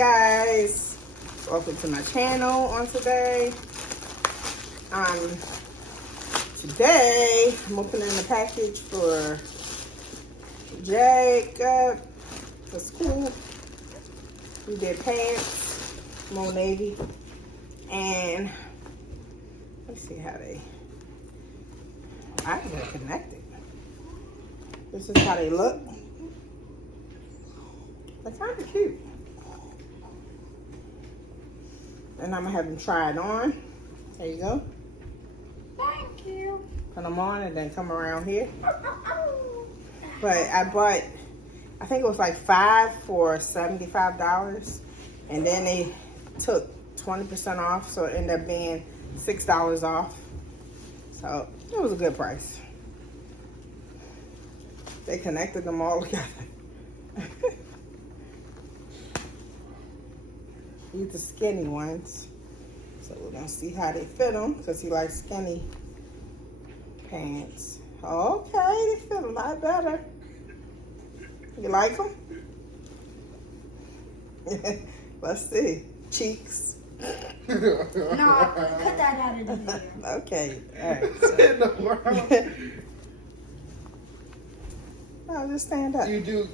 guys, welcome to my channel on today. Today I'm opening the package for Jacob for school. We did pants, Mo Navy, and let's see how I think they're connected. This is how they look. They're kind of cute. And I'm gonna have them try it on. There you go. Thank you. Put them on and then come around here. But I bought, I think it was like 5 for $75. And then they took 20% off, so it ended up being $6 off. So it was a good price. They connected them all together. These are skinny ones. So we're gonna see how they fit him, because he likes skinny pants. Okay, they fit a lot better. You like them? Let's see. Cheeks. No, cut that out of the video. Okay, all right. So. No, just stand up. You do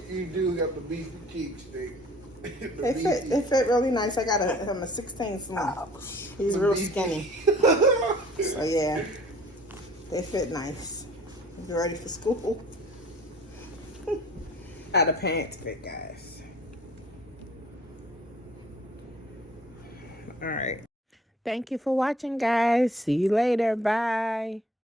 have the beefy cheeks, thing. They fit really nice. I got him a 16 slim. He's real skinny. So yeah, they fit nice. You ready for school? How the pants fit, guys. All right. Thank you for watching, guys. See you later. Bye.